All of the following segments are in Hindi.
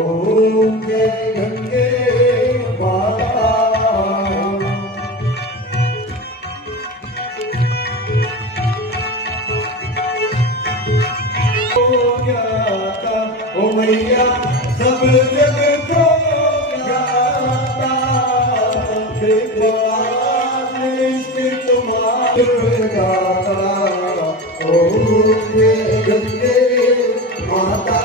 ओम जय गंगे माता। ओ मैया सब जग को ज्ञाता, तुम्हारे गाता। ओम जय गंगे माता।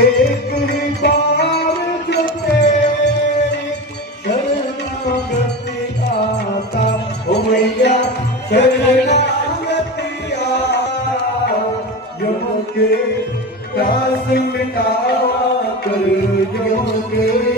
एक ही बार जो तेरी शरणागति आता, ओ मैया शरणागति आ, यम के प्यास मिटा कर, यम के